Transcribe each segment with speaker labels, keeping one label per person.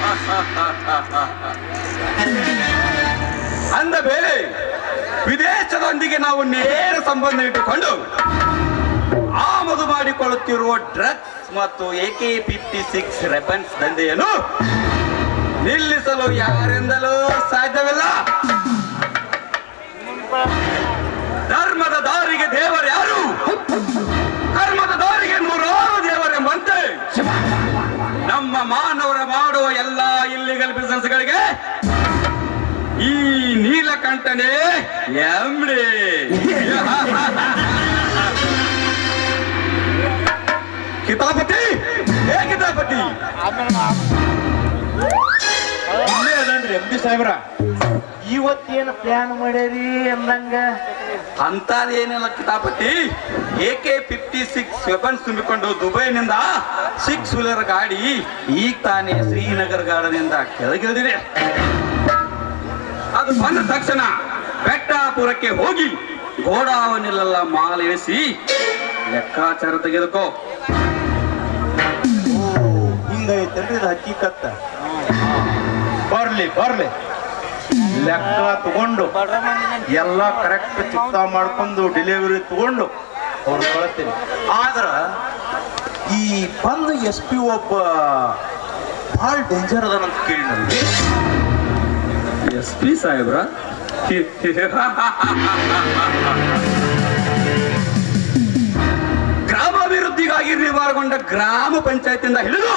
Speaker 1: ಅಂದ ಬೇರೆ ವಿದೇಶದೊಂದಿಗೆ ನಾವು ನೇರ ಸಂಬಂಧ ಇಟ್ಟುಕೊಂಡು ಆಮದು ಮಾಡಿಕೊಳ್ಳುತ್ತಿರುವ ಡ್ರಗ್ಸ್ ಮತ್ತು ಎಕೆ ಫಿಫ್ಟಿ ಸಿಕ್ಸ್ ರೆಪನ್ಸ್ ದಂಧೆಯನ್ನು ನಿಲ್ಲಿಸಲು ಯಾರಿಂದಲೂ ಸಾಧ್ಯವಿಲ್ಲ. ಧರ್ಮದ ದಾರಿಗೆ ದೇವರು ಯಾರು? ಕರ್ಮದ ದಾರಿಗೆ ನೂರಾರು ದೇವರೆಂಬಂತೆ. ನಮ್ಮ ಮಾನವರ ಮಾಡುವ ಎಲ್ಲ ಬಿಸ್ನೆಸ್ಗಳಿಗೆ ಈ ನೀಲಕಂಠನೇ ಎಮ್ಡಿ. ಕಿತಾಪತಿ? ಏ ಕಿತಾಪತಿ?
Speaker 2: ಇಲ್ಲೇ ಅದನ್ರಿ ಎಂ ಪಿ ಸಾಹೇಬ್ರ. ಇವತ್ತೇನು ಪ್ಲಾನ್ ಮಾಡ್ಯಾರಿ ಅಂದಂಗ?
Speaker 1: ಅಂತದೇನಿಲ್ಲ ಕಿತಾಪತಿ. ಎಕೆ ಫಿಫ್ಟಿ ಸಿಕ್ಸ್ ವೆಪನ್ಸ್ ತುಂಬಿಕೊಂಡು ದುಬೈನಿಂದ ಸಿಕ್ಸ್ ವೀಲರ್ ಗಾಡಿ ಈಗ ತಾನೇ ಶ್ರೀನಗರ್ ಗಾರ್ಡನಿಂದ ಕೆಳಗಿಳಿದಿದೆ ಅದು ಬಂದ ತಕ್ಷಣ ಬೆಟ್ಟಾಪುರಕ್ಕೆ ಹೋಗಿ ಗೋಡಾವನ್ನೆಲ್ಲ ಮಾಲ್ ಇಳಿಸಿ ಲೆಕ್ಕಾಚಾರ ತೆಗೆದುಕೋ.
Speaker 2: ಹಿಂಗೈತಲ್ರಿ ಇದು ಹಕ್ಕಿಕತ್ತ ಬರ್ಲಿ ಬರ್ಲಿ. ಲೆಕ್ಕ ತಗೊಂಡು ಎಲ್ಲ ಕರೆಕ್ಟ್ ಚಿತ್ತ ಮಾಡ್ಕೊಂಡು ಡೆಲಿವರಿ ತಗೊಂಡು ಅವ್ರು ಕಳಿಸ್ತೀನಿ. ಆದ್ರೆ ಈ ಬಂದು ಎಸ್ ಪಿ ಒಬ್ಬ ಭಾಳ ಡೇಂಜರ್ ಅದಾನಂತ ಕೇಳಿ ನನಗೆ
Speaker 1: ಎಸ್ ಪಿ ಸಾಹೇಬ್ರ? ಗ್ರಾಮಾಭಿವೃದ್ಧಿಗಾಗಿ ನಿರ್ಮಾಣಗೊಂಡ ಗ್ರಾಮ ಪಂಚಾಯತಿಂದ ಹಿಡಿದು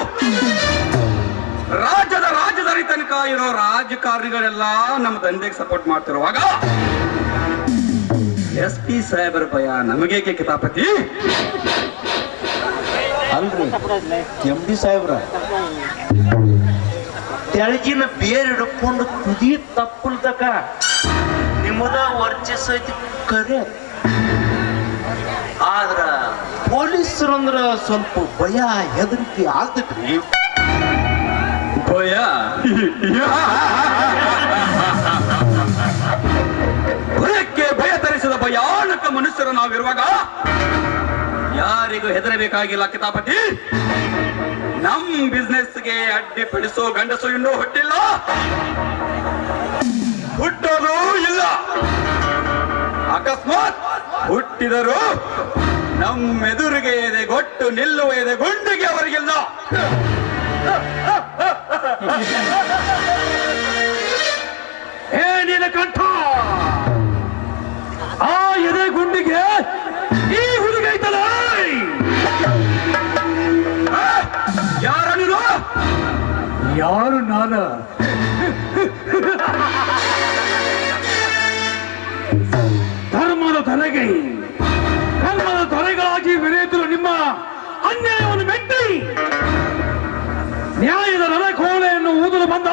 Speaker 1: ರಾಜ್ಯದ ರಾಜಧಾನಿ ತನಕ ಇರೋ ರಾಜಕಾರಣಿಗಳೆಲ್ಲ ನಮ್ಮ ದಂಧೆಗೆ ಸಪೋರ್ಟ್ ಮಾಡ್ತಿರುವಾಗ ಎಸ್ ಪಿ ಸಾಹೇಬರ ಭಯ ನಮಗೇಕೆ ಕಿತಾಪತಿ?
Speaker 2: ಅಲ್ರಿ, ಎಂ ಡಿ ಸಾಹೇಬ್ರ. ತೆಳಗಿನ ಬೇರ್ ಹಿಡ್ಕೊಂಡು ತುದಿ ತಪ್ಪಲ್ದಕ ನಿಮ್ಮದ ವರ್ಚಸ್ ಐತಿ ಕರೆ. ಆದ್ರ ಪೊಲೀಸರು ಅಂದ್ರ ಸ್ವಲ್ಪ ಭಯ ಹೆದರಿಕೆ ಆಗ್ತೈತ್ರಿ.
Speaker 1: ಭಯ ಭಯಕ್ಕೆ ಭಯ ತರಿಸಿದ ಭಯಾನಕ ಮನುಷ್ಯರು ನಾವಿರುವಾಗ ಯಾರಿಗೂ ಹೆದರಬೇಕಾಗಿಲ್ಲ ಕಿತಾಪತಿ. ನಮ್ ಬಿಸ್ನೆಸ್ಗೆ ಅಡ್ಡಿಪಡಿಸೋ ಗಂಡಸು ಇನ್ನೂ ಹುಟ್ಟಿಲ್ಲ. ಹುಟ್ಟೋದು ಇಲ್ಲ. ಅಕಸ್ಮಾತ್ ಹುಟ್ಟಿದರು ನಮ್ಮೆದುರಿಗೆ ಎದೆಗೊಟ್ಟು ನಿಲ್ಲುವ ಎದೆಗುಂಡಿಗೆ ಅವರಿಗಿಲ್ಲ. ಯಾರು ನಾನ ಧರ್ಮದ ತಲೆಗೆ ಕರ್ಮದ ತೊರೆಗಳಾಗಿ ಬೆರೆಯುತ್ತಿರುವ ನಿಮ್ಮ ಅನ್ಯಾಯವನ್ನು ಮೆಟ್ಟಿ ನ್ಯಾಯದ ನರಕೋಳೆಯನ್ನು ಊದಲು ಬಂದ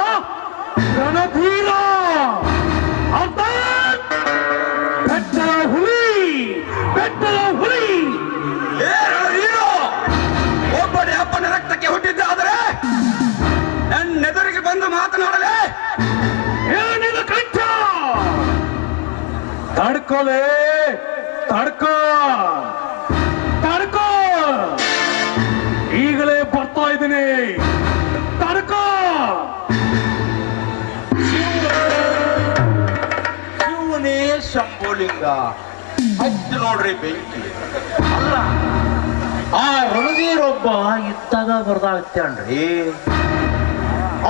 Speaker 1: ತಡ್ಕೊಲೆ ತಡ್ಕೋ. ತಡ್ಕೋ. ಈಗಲೇ ಬರ್ತಾ ಇದ್ದೀನಿ. ತಡ್ಕೋ.
Speaker 2: ಶಿವನೇ ಶಂಭುಲಿಂಗ. ಹಚ್ಚಿ ನೋಡ್ರಿ ಬೆಂಕಿ. ಅಲ್ಲ, ಆ ರಣಧೀರೊಬ್ಬ ಇತ್ತಾಗ ಬರ್ದಾಗ್ತಾನ್ರಿ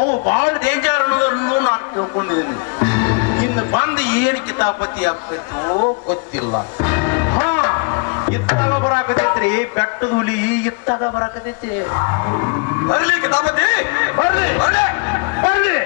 Speaker 2: ಅವು ಬಹಳ ಡೇಂಜರ್ ಅನ್ನೋದನ್ನು ನಾನು ತಿಳ್ಕೊಂಡಿದ್ದೀನಿ ಇನ್ನು ಬಂದು ಏನು ಕಿತಾಪತಿ ಆಗ್ತೈತೋ ಗೊತ್ತಿಲ್ಲ. ಹಾ ಇತ್ತಾಗ ಬರಾಕತೈತ್ರಿ, ಬೆಟ್ಟದ ಹುಲಿ ಇತ್ತಾಗ ಬರಾಕತೈತಿ.
Speaker 1: ಬರ್ಲಿ ಕಿತಾಪತಿ
Speaker 2: ಬರ್ಲಿ.
Speaker 1: ಬರ್ಲಿ
Speaker 2: ಬರ್ಲಿ.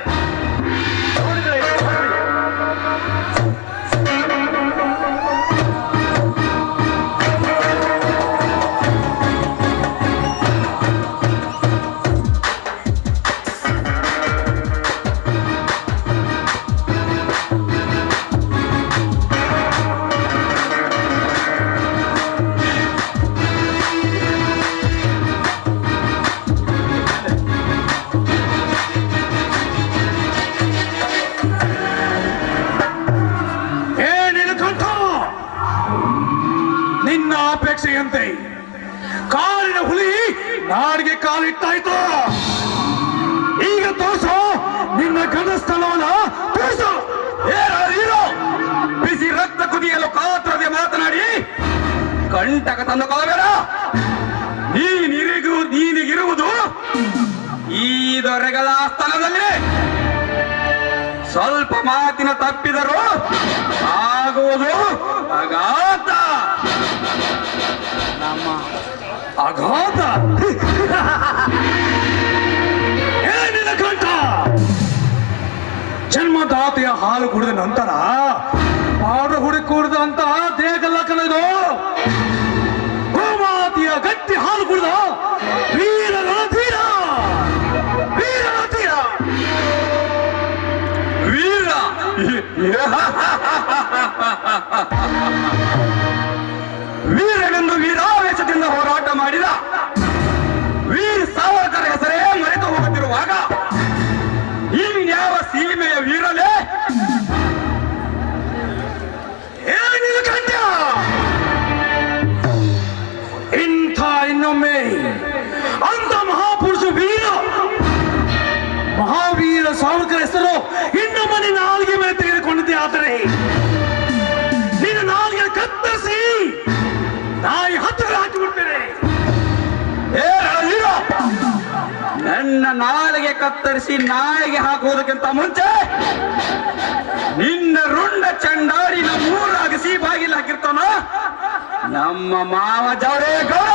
Speaker 3: ಹಾಲು ನಾಲಿಗೆ ಕತ್ತರಿಸಿ
Speaker 1: ನಾಯಿಗೆ ಹಾಕುವುದಕ್ಕಿಂತ ಮುಂಚೆ ನಿನ್ನ ರುಂಡ ಚಂಡಾಡಿ ನಮ್ಮೂರಾಗಿಸಿ ಬಾಗಿಲು ಹಾಕಿರ್ತಾನ? ನಮ್ಮ ಮಾವ
Speaker 3: ಜವರೇ ಗೌಡ.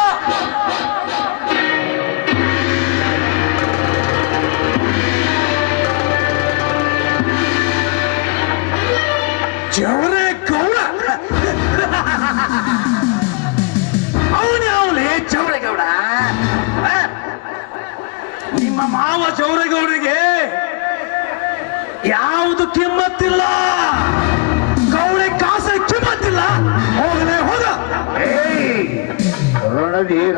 Speaker 3: ಅವನೇ ನಿಮ್ಮ ಮಾವ ಚೌರೇಗೌಡರಿಗೆ ಯಾವುದು ಕಿಮ್ಮತ್ತಿಲ್ಲ. ಗೌಡ ಕಾಸ ಕಿಮ್ಮತ್ತಿಲ್ಲ. ಹೋಗಲೇ ಹೋಗ
Speaker 2: ರಣವೀರ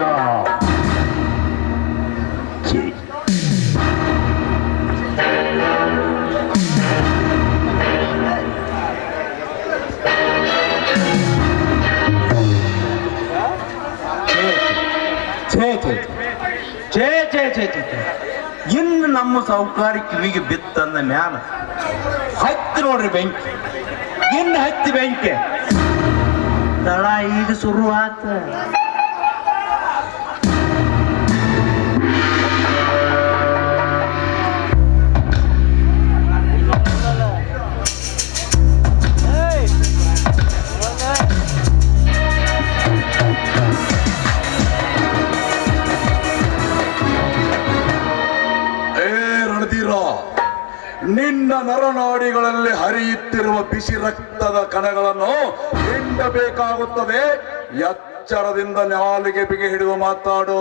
Speaker 2: ನಮ್ಮ ಸಾಹುಕಾರಿ ಕಿವಿಗೆ ಬಿತ್ತಂದ ಮ್ಯಾಲ ಹತ್ತಿ ನೋಡ್ರಿ ಬೆಂಕಿ. ಇನ್ನು ಹತ್ತಿ ಬೆಂಕಿ. ದಳ ಈಗ ಶುರು ಆತ
Speaker 4: ನಿನ್ನ ನರನಾಡಿಗಳಲ್ಲಿ ಹರಿಯುತ್ತಿರುವ ಬಿಸಿ ರಕ್ತದ ಕಣಗಳನ್ನು ಹಿಂಡಬೇಕಾಗುತ್ತದೆ ಎಚ್ಚರದಿಂದ ನಾಲಿಗೆ ಬಿಗಿ ಹಿಡಿದು ಮಾತಾಡು.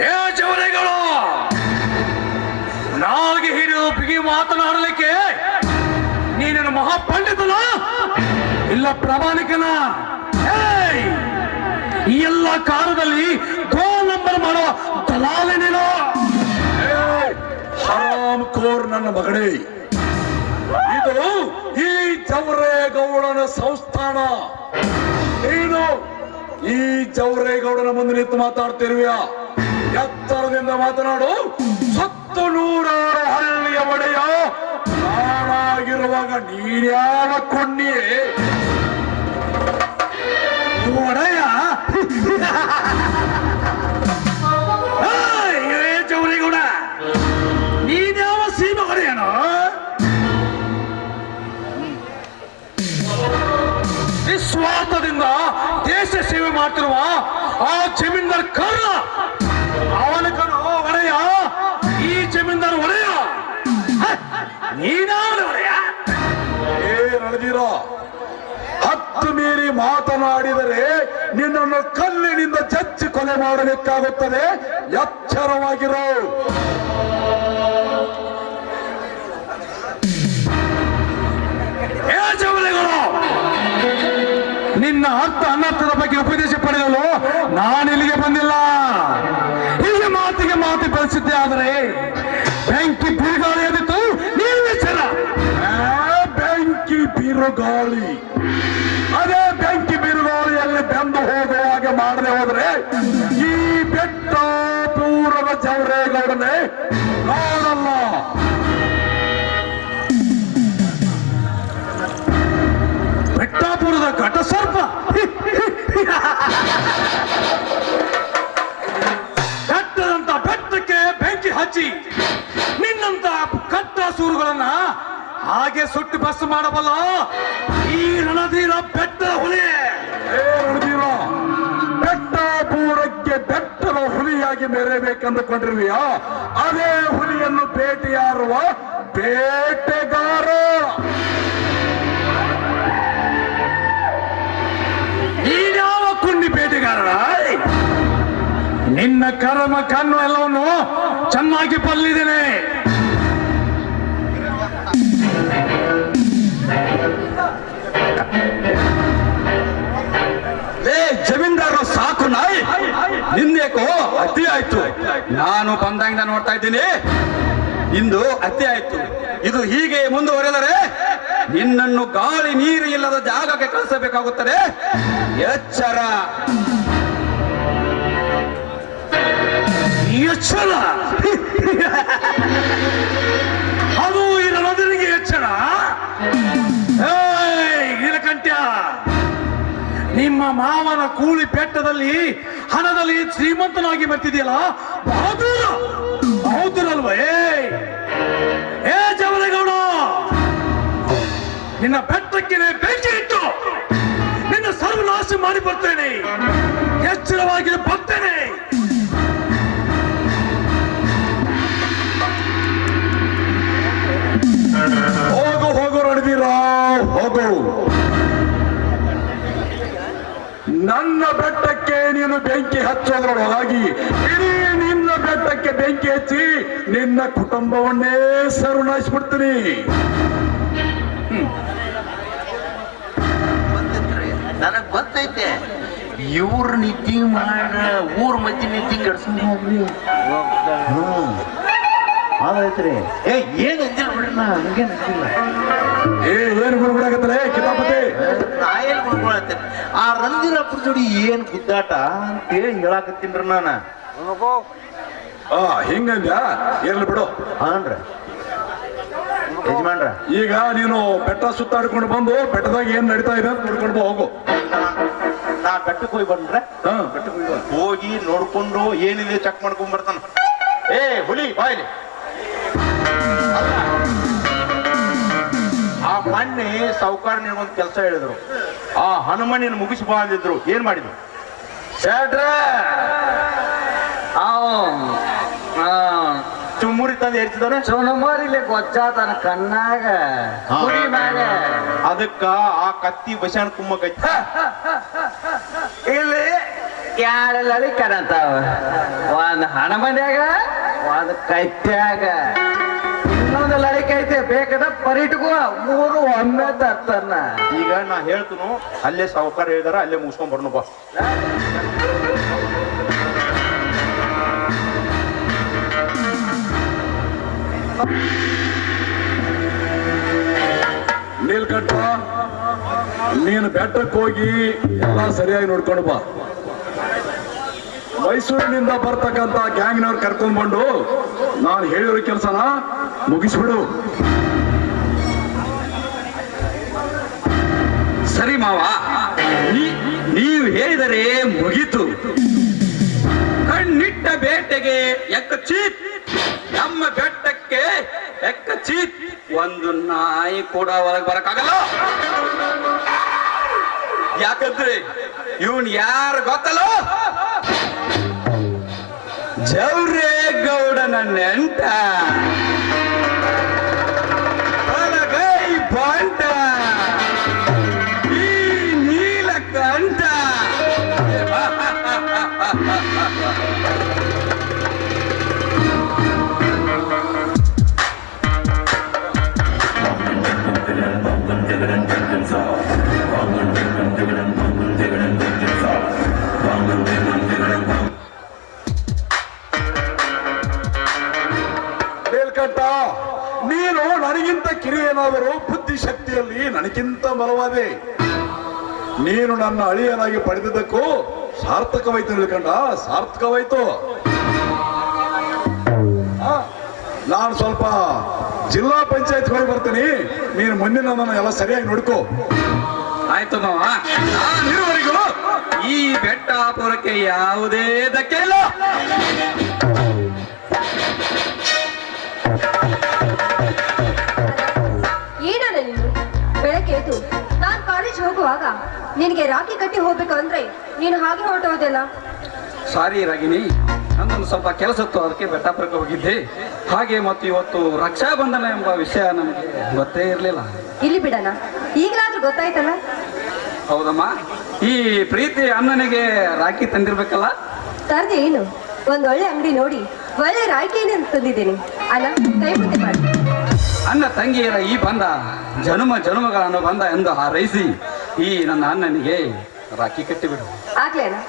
Speaker 3: ಏ ನಾಲಿಗೆ ಹಿಡಿದು ಬಿಗಿ ಮಾತನಾಡಲಿಕ್ಕೆ ನೀನೇನು ಮಹಾಪಂಡಿತನ? ಇಲ್ಲ ಪ್ರಾಮಾಣಿಕನ! ಈ ಎಲ್ಲ ಕಾಲದಲ್ಲಿ ಗೋ ನಂಬರ್ ಮಾಡೋ ದಲಾಲೆ ನೀನು
Speaker 4: ಏ, ಹರಾಮ್ ಕೋರ್ ನನ್ನ ಮಗನೇ. ಇದು ಈ ಚೌರೇಗೌಡನ ಸಂಸ್ಥಾನ. ನೀನು ಈ ಜವರೇಗೌಡನ ಮುಂದೆ ನಿಂತು ಮಾತಾಡ್ತಿರುವ ಎತ್ತರದಿಂದ ಮಾತನಾಡು. ಸತ್ತು ನೂರಾರು ಹಳ್ಳಿಯ ಒಡೆಯ. ಹಾಳಾಗಿರುವಾಗ ನೀನ್ಯಾವ ಕೊಂಡಿಯೇ
Speaker 3: ಒಡೆಯ? ನಿಸ್ವಾರ್ಥದಿಂದ ದೇಶ ಸೇವೆ ಮಾಡ್ತಿರುವ ಆ ಜಮೀನ್ದಾರ್ ಕರ್ಣ. ಅವನ ಕಣ ಒಡೆಯ, ಈ ಜಮೀನ್ದಾರ್ ಒಡೆಯ. ನೀನಾರು
Speaker 4: ಏ ಹತ್ತು ಮೀರಿ ಮಾತನಾಡಿದರೆ ನಿನ್ನನ್ನು ಕಲ್ಲಿನಿಂದ ಜಚ್ಚಿ ಕೊಲೆ ಮಾಡಬೇಕಾಗುತ್ತದೆ ಎಚ್ಚರವಾಗಿರೋ.
Speaker 3: ಏ ಜವಲೆಗಳು ನಿನ್ನ ಅರ್ಥ ಅನರ್ಥದ ಬಗ್ಗೆ ಉಪದೇಶ ಪಡೆಯಲು ನಾನು ಇಲ್ಲಿಗೆ ಬಂದಿಲ್ಲ. ಹೀಗೆ ಮಾತಿಗೆ ಮಾತು ಬೆಳೆಸಿದ್ದೆ ಆದರೆ ಬೆಂಕಿ ಬಿರುಗಾಳಿ ಎದಿತ್ತು ನೀನು
Speaker 4: ಬೆಂಕಿ ಬಿರುಗಾಳಿ. ಅದೇ ಹುಲಿಯನ್ನು ಬೇಟೆಯಾಡುವ ಬೇಟೆಗಾರ
Speaker 3: ನೀನ್ಯಾವ ಕುಂಡಿ ಬೇಟೆಗಾರರ ನಿನ್ನ ಕರ್ಮ ಕಣ್ಣು ಎಲ್ಲವನ್ನು ಚೆನ್ನಾಗಿ ಬಲ್ಲಿದ್ದೇನೆ.
Speaker 1: ನಿಂದೇಕೋ ಅತಿ ಆಯ್ತು. ನಾನು ಬಂದಂಗ ನೋಡ್ತಾ ಇದ್ದೀನಿ. ಇಂದು ಅತಿ ಆಯ್ತು. ಇದು ಹೀಗೆ ಮುಂದುವರೆದರೆ ನಿನ್ನನ್ನು ಗಾಳಿ ನೀರು ಇಲ್ಲದ ಜಾಗಕ್ಕೆ ಕಳಿಸಬೇಕಾಗುತ್ತದೆ. ಎಚ್ಚರ.
Speaker 3: ಎಚ್ಚರ. ಅದು ರಣಧೀರಿಗೆ ಎಚ್ಚರ. ನಿಮ್ಮ ಮಾವನ ಕೂಲಿ ಬೆಟ್ಟದಲ್ಲಿ, ಹಣದಲ್ಲಿ ಶ್ರೀಮಂತನಾಗಿ ಬರ್ತಿದೆಯಲ್ಲ? ಬಹದೂರ ಬಹದೂರಲ್ವ ಏ ಜವರೇಗೌಡ ನಿನ್ನ ಬೆಟ್ಟಕ್ಕೆ ಬೆಂಕಿ ಇಟ್ಟು ನಿನ್ನ ಸರ್ವನಾಶ ಮಾಡಿ ಬರ್ತೇನೆ. ಎಚ್ಚರವಾಗಿ ಬರ್ತೇನೆ.
Speaker 4: ಹೋಗು ಹೋಗು, ರಣವೀರ, ಹೋಗು. ನನ್ನ ಬೆಟ್ಟಕ್ಕೆ ನೀನು ಬೆಂಕಿ ಹಚ್ಚೋದ್ರೊಳಗಾಗಿ ಇಡೀ ನಿನ್ನ ಬೆಟ್ಟಕ್ಕೆ ಬೆಂಕಿ ಹಚ್ಚಿ ನಿನ್ನ ಕುಟುಂಬವನ್ನೇ ಸರ್ವನಾಶಿಬಿಡ್ತೀನಿ
Speaker 2: ನನಗ್ ಗೊತ್ತೈತೆ. ಇವ್ರ ನೀತಿ ಮಾಡ ಊರ್ ಮಧ್ಯೆ ನೀತಿ ಕೆಡ್ಸ್ಕೊಂಡ್ ಹೌದೈತ್ರಿ ಏ ಏನ್ ಅಂದಿಲ್ಲ ಬಿಡ್ರಿ ನಾ ಹಂಗೇನ್ ಅಂದಿಲ್ಲ.
Speaker 4: ಏ ಏನು ಕಿತಾಪತಿ?
Speaker 2: ಏನ್ ಆ ಏನು ಜೋಡಿ ಏನ್ ಗುದ್ದಾಟ ಅಂತೇಳಿ ಹೇಳಾಕತ್ತೀನ್ರಿ ನಾನು.
Speaker 4: ಆ ಹಿಂಗಂದ್ಯಾ? ಇರ್ಲಿ ಬಿಡು.
Speaker 2: ಹಾನ್ರ. ಯಜಮಾನ್ರ.
Speaker 4: ಈಗ ನೀನು ಬೆಟ್ಟ ಸುತ್ತಾಡ್ಕೊಂಡು ಬಂದು ಬೆಟ್ಟದಾಗ ಏನ್ ನಡೀತಾ ಇದೆ ಅಂತ ನೋಡ್ಕೊಂಡು ಹೋಗು.
Speaker 2: ನಾ ಬೆಟ್ಟಕ್ಕೆ ಹೋಗಿ ಬಂದ್ರೆ
Speaker 4: ಹಾ. ಬೆಟ್ಟಕ್ಕೆ ಹೋಗಿ.
Speaker 2: ಹೋಗಿ ನೋಡ್ಕೊಂಡು ಏನಿದೆ ಚೆಕ್ ಮಾಡ್ಕೊಂಡ್ ಬರ್ತಾನ. ಏ ಹುಲಿ ಬಾಯ್ಲಿ ಅಲ್ಲ, ಮೊನ್ನೆ ಸಾವುಕಾರ ನಿನಗೊಂದು ಕೆಲಸ ಹೇಳಿದ್ರು. ಆ ಹನುಮನಿನ ಮುಗಿಸಿ ಬಾ ಅಂದಿದ್ರು. ಏನ್ ಮಾಡಿದ್ರು?
Speaker 1: ಶೆಟ್ರೆ!
Speaker 2: ಚುಮ್ಮುರಿ ತಂದು ಏರ್ತಿದಾನೆ
Speaker 1: ಗೊಜ್ಜ ಗೊಜ್ಜಾತನ ಕಣ್ಣಾಗ
Speaker 2: ಹಾ.
Speaker 1: ಕುಡಿ ಮ್ಯಾಗ.
Speaker 2: ಅದಕ್ಕ ಆ ಕತ್ತಿ ಬಸಣ ಕುಮ್ಮ ಕತ್ತಿ
Speaker 1: ಇಲ್ಲಿ ಎರಡು ಲಳಿ ಕಣಂತಾವ ಒಂದ್ ಹಣ ಮನ್ಯಾಗ ಒಂದ್ ಕೈತ್ಯಾಗ. ಇನ್ನೊಂದು ಬೇಕದ ಪರಿಟ್ಕೋ ಮೂರು ಒಮ್ಮೆ ತರ್ತಾನ.
Speaker 2: ಈಗ ನಾ ಹೇಳ್ತನು ಅಲ್ಲೇ ಸಾವುಕಾರ ಹೇಳಿದಾರ ಅಲ್ಲೇ ಮುಗಿಸ್ಕೊಂಡ್ ಬರ್ನು ಬಾ.
Speaker 4: ನೀಲ್ಕಂಠ ನೀನು ಬೆಟ್ಟಕ್ಕೆ ಹೋಗಿ ಎಲ್ಲ ಸರಿಯಾಗಿ ನೋಡ್ಕೊಂಡು ಬಾ. ಮೈಸೂರಿನಿಂದ ಬರ್ತಕ್ಕಂತ ಗ್ಯಾಂಗ್ನವ್ರು ಕರ್ಕೊಂಡ್ಬಂದು ನಾನು ಹೇಳಿರೋ ಕೆಲಸನ ಮುಗಿಸ್ಬಿಡು.
Speaker 1: ಸರಿ ಮಾವ. ನೀವು ಹೇಳಿದರೆ ಮುಗೀತು. ಕಣ್ಣಿಟ್ಟ ಬೇಟೆಗೆ ಎಕ್ಕ ಚೀತ್ ನಮ್ಮ ಬೆಟ್ಟಕ್ಕೆ ಎಕ್ಕ ಚೀತ್ ಒಂದು ನಾಯಿ ಕೂಡ ಒಳಗೆ ಬರಕ್ಕಾಗಲ್ಲ. ಯಾಕಂದ್ರೆ ಇವನ್ ಯಾರು ಗೊತ್ತಲ್ಲ? ಜೌರೇಗೌಡನ ನೆಂಟ.
Speaker 4: ನನಗಿಂತ ಕಿರಿಯನಾದರೂ ಬುದ್ಧಿಶಕ್ತಿಯಲ್ಲಿ ನನಗಿಂತ ಬಲವಾದೆ. ನೀನು ನನ್ನ ಅಳಿಯನಾಗಿ ಪಡೆದಿದ್ದಕ್ಕೂ ಸಾರ್ಥಕವಾಯ್ತು ನಿಲ್ಕಂಡ ಸಾರ್ಥಕವಾಯ್ತು. ನಾನು ಸ್ವಲ್ಪ ಜಿಲ್ಲಾ ಪಂಚಾಯತ್ ಹೋಗಿ ಬರ್ತೀನಿ. ನೀನು ಮುಂದಿನ ನನ್ನ ಎಲ್ಲ ಸರಿಯಾಗಿ ನೋಡ್ಕೋ.
Speaker 1: ಆಯ್ತು ಈ ಈ ಬೆಟ್ಟಾಪುರಕ್ಕೆ ಯಾವುದೇ ಧಕ್ಕೆ ಇಲ್ಲ.
Speaker 5: ನಿನಗೆ ರಾಖಿ ಕಟ್ಟಿ ಹೋಗ್ಬೇಕು ಅಂದ್ರೆ ನೀನು ಹಾಗೆ ಹೊರಟೋದಿಲ್ಲ
Speaker 1: ಸಾರಿ ರಾಗಿಣಿ ನನ್ನನ್ನು ಸ್ವಲ್ಪ ಕೆಲಸತ್ತು ಅದಕ್ಕೆ ಬೆಟ್ಟಾಪುರಕ್ಕೆ ಹೋಗಿದ್ದೆ. ಹಾಗೆ ಮತ್ತು ಇವತ್ತು ರಕ್ಷಾಬಂಧನ ಎಂಬ ವಿಷಯ ನಮಗೆ ಗೊತ್ತೇ ಇರಲಿಲ್ಲ.
Speaker 5: ಇಲ್ಲಿ ಬಿಡಣ. ಈಗಲಾದ್ರೂ ಗೊತ್ತಾಯ್ತಲ್ಲ?
Speaker 1: ಹೌದಮ್ಮ. ಈ ಪ್ರೀತಿ ಅಣ್ಣನಿಗೆ ರಾಖಿ ತಂದಿರ್ಬೇಕಲ್ಲ?
Speaker 5: ತರದೆ ಏನು? ಒಂದು ಒಳ್ಳೆ ಅಂಗಡಿ ನೋಡಿ ಒಳ್ಳೆ ರಾಯ್ಕೆಯನ್ನು ತಂದಿದ್ದೀನಿ. ಅಲ್ಲ ಕೈ ಮುದ್ದೆ ಮಾಡಿ.
Speaker 1: ಅಣ್ಣ ತಂಗಿಯರ ಈ ಬಂಧ ಜನುಮ ಜನುಮಗಳನ್ನು ಬಂದ ಎಂದು ಹಾರೈಸಿ ಈ ನನ್ನ ಅಣ್ಣನಿಗೆ ರಾಖಿ ಕಟ್ಟಿಬಿಡು.
Speaker 5: ಆಗ್ಲೇನಾ?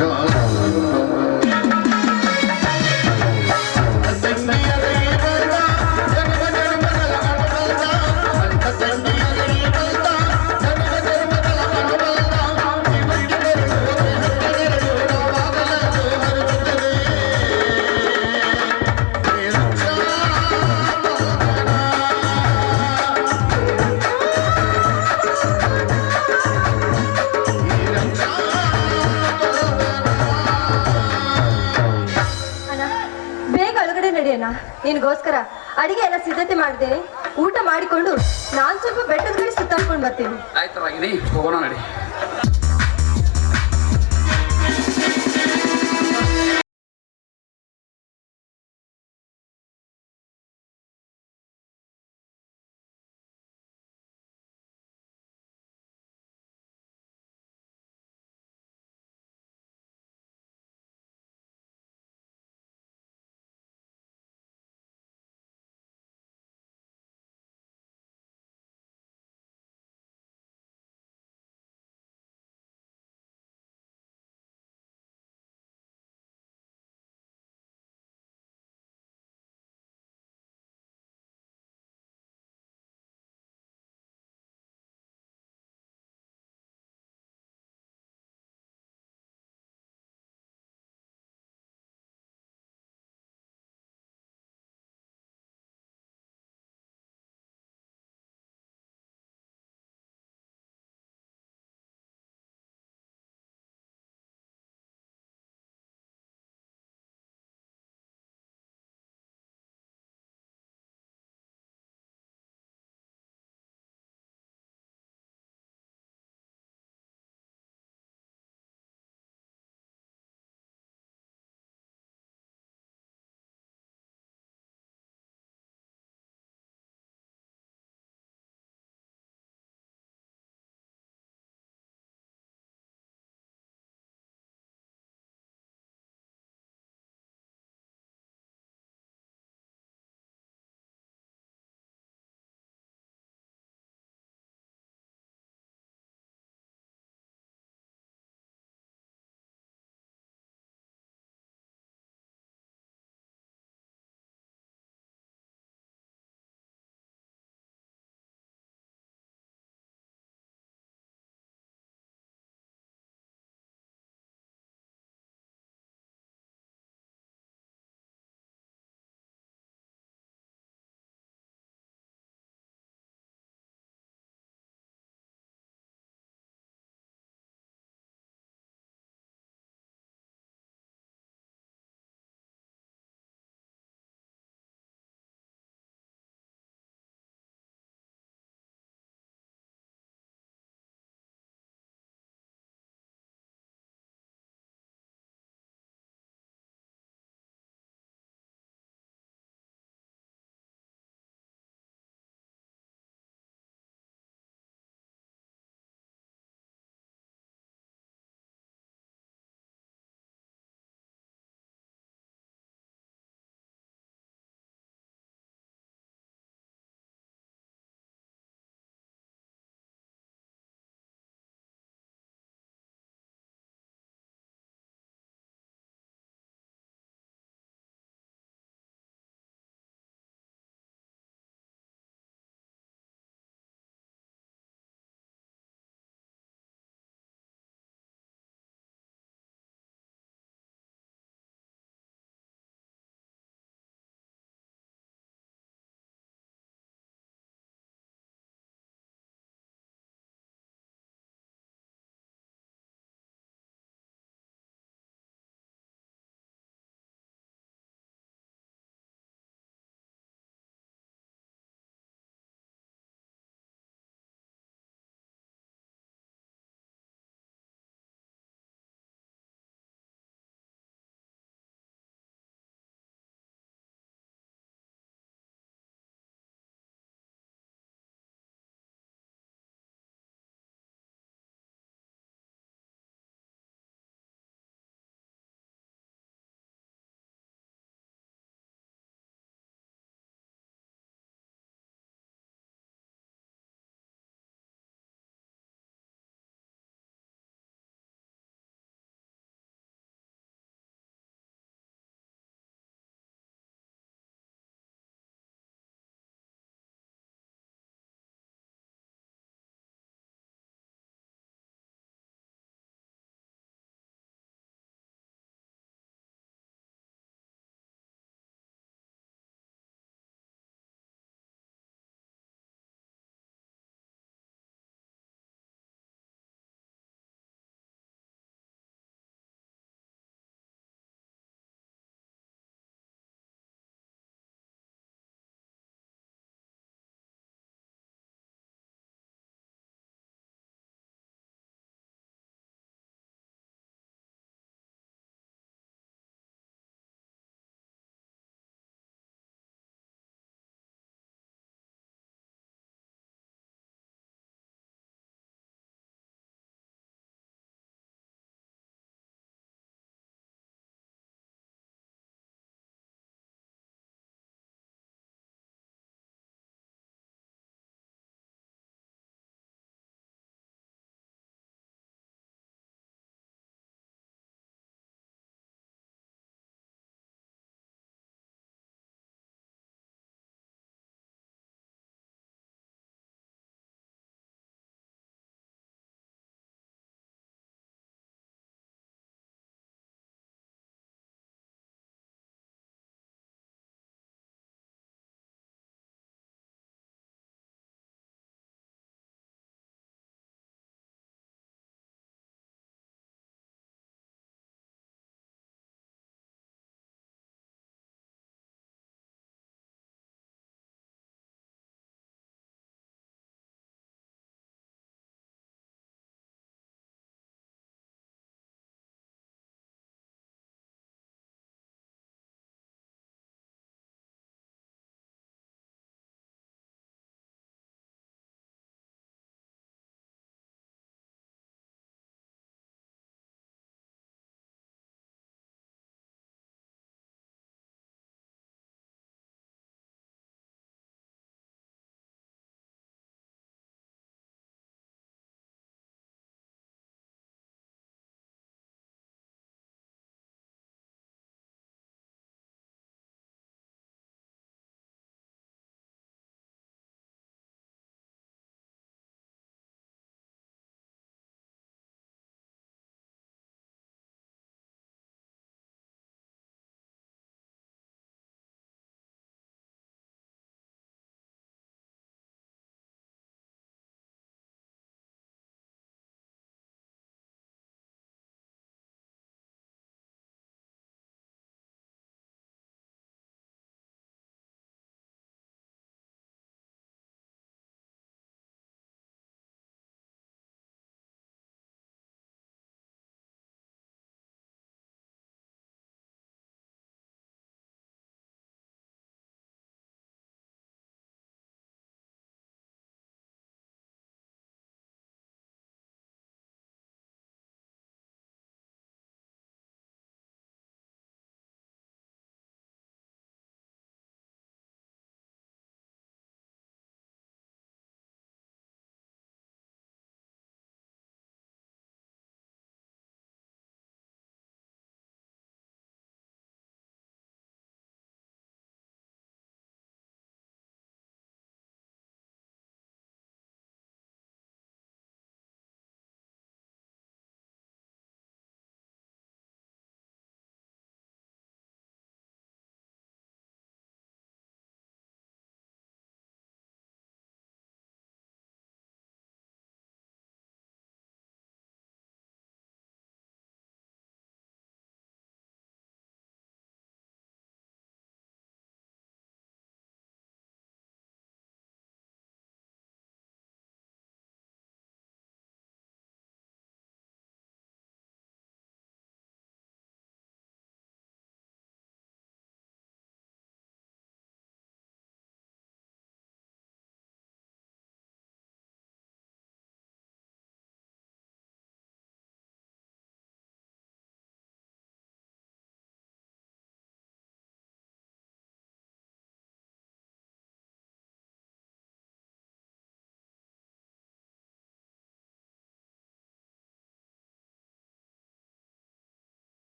Speaker 5: ಅಣ್ಣ